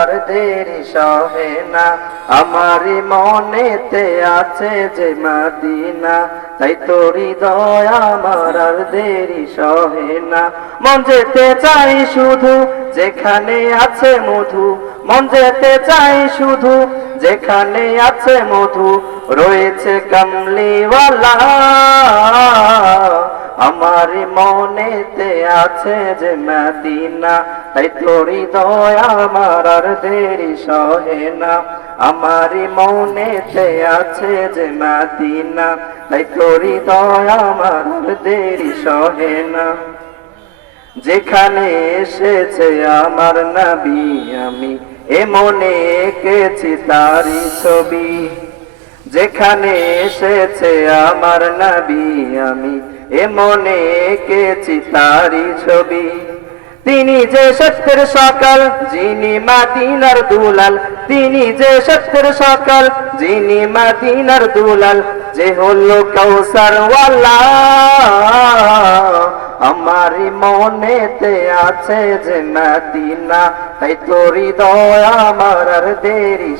আর দেরি সহে না, আমার মনেতে আছে যে মদিনা, তাই তো হৃদয় আমার আর দেরি সহে না। মন যেতে চাই শুধু যেখানে আছে মধু, মন যেতে চাই শুধু যেখানে আছে মধু, রয়েছে কামলিওয়ালা। আমার মনেতে আছে যে মদিনা, তাই তো হৃদয় আমার আর দেরি সহে না, আমার মনেতে আছে যে মদিনা, তাই তো হৃদয় আমার আর দেরি সহে না। যেখানে এসেছে আমার নবী, আমি এ মনে এঁকেছি তারি ছবি। যেখানে এসেছে আমার নবী, আমি এ মনে এঁকেছি তারি ছবি। তিনি যে সত্যের সকাল, যিনি মদিনার দুলাল, তিনি যে সত্যের সকাল, যিনি মদিনার দুলাল, যে হলো কাউসার ওয়ালা। আমার মনেতে আছে যে মদিনা, তাই তো হৃদয় আমার আর দেরি